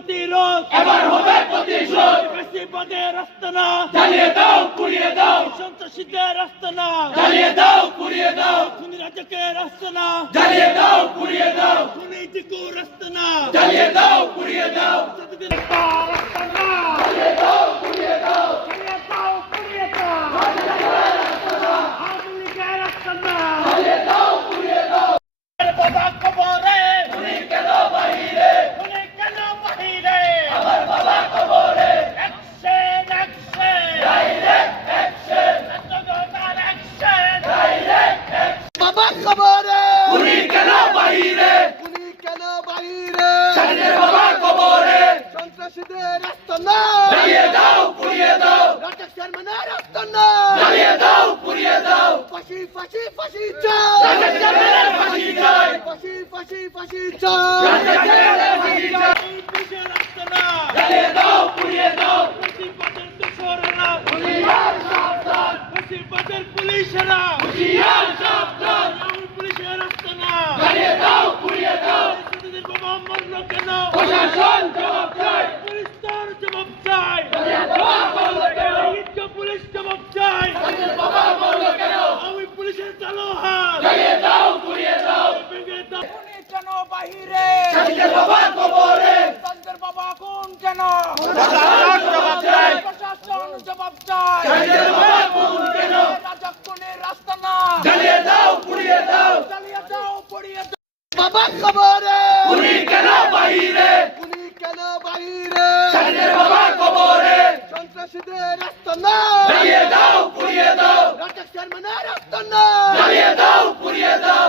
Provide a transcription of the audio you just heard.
প্রতিরোধ। এবার হবে প্রতিশোধ। বেশিবাদের আস্তানা জ্বালিয়ে দাও পুড়িয়ে দাও। সন্ত্রাসীদের আস্তানা জ্বালিয়ে দাও পুড়িয়ে দাও। খুনি রাজকের আস্তানা জ্বালিয়ে দাও পুড়িয়ে দাও। খুনি দিকুর আস্তানা জ্বালিয়ে দাও পুড়িয়ে দাও সত্যিদের পার আস্তানা জ্বালিয়ে দাও পুড়িয়ে দাও জ্বালিয়ে দাও পুড়িয়ে দাও আওয়ামী লীগের আস্তানা জ্বালিয়ে দাও পুড়িয়ে দাও বাবা কবরে খুনি কেন বাহিরে খুনি কেন বাহিরে আমার বাবা কবরে অ্যাকশন অ্যাকশন ডাইরেক্ট অ্যাকশন রাষ্ট্রগতার অ্যাকশন বাবা খবরে। খুনি কেন বাহিরে? পুলি কেন বাইরে শাহিদের বাবা কবরে সন্ত্রাসীদের রাস্তা না জ্বালিয়ে দাও পুড়িয়ে দাও। রাজক শর্মানের রাস্তা না জ্বালিয়ে দাও পুড়িয়ে দাও। ফাঁসি ফাঁসি ফাঁসি চাই। রাজা জামিনের ফাঁসি চাই। ফাঁসি ফাঁসি ফাঁসি চাই। রাজা জামিনের ফাঁসি চাই। এই দেশের আস্তানা জ্বালিয়ে দাও পুড়িয়ে দাও বেশিবাদের দোসরেরা হুঁশিয়ার সাবধান বেশিবাদের পুলিশেরা হুঁশিয়ার সাবধান আওয়ামী পুলিশের আস্তানা জ্বালিয়ে দাও পুড়িয়ে দাও সত্যিদের বাবা মরল কেন প্রশাসন জবাব চাই পুলিশ তার জবাব চাই বাবা বলল কেন ঈদকে পুলিশ জবাব চাই শাহিদের বাবা বলল কেন আমি পুলিশের চালো হাত জ্বালিয়ে দাও পুড়িয়ে দাও ভেঙে দাও কেন বাহিরে শাহিদের বাবা কবরে তাদের বাবা কোন কেন প্রশাসন জবাব চাই প্রশাসন জবাব চায় শাহিদের বাবা কোন কেন রাজক্ষণের রাস্তা না জ্বালিয়ে দাও পুড়িয়ে দাও চালিয়ে যাও পড়িয়ে দাও বাবা খবরে খুনি কেন? বাহিরে? পুলি কেন বাইরে বাবা কবরে। সন্ত্রাসীদের রাস্তা না জ্বালিয়ে দাও পুড়িয়ে দাও রাজক শর্মানের রাস্তা না জ্বালিয়ে দাও পুড়িয়ে দাও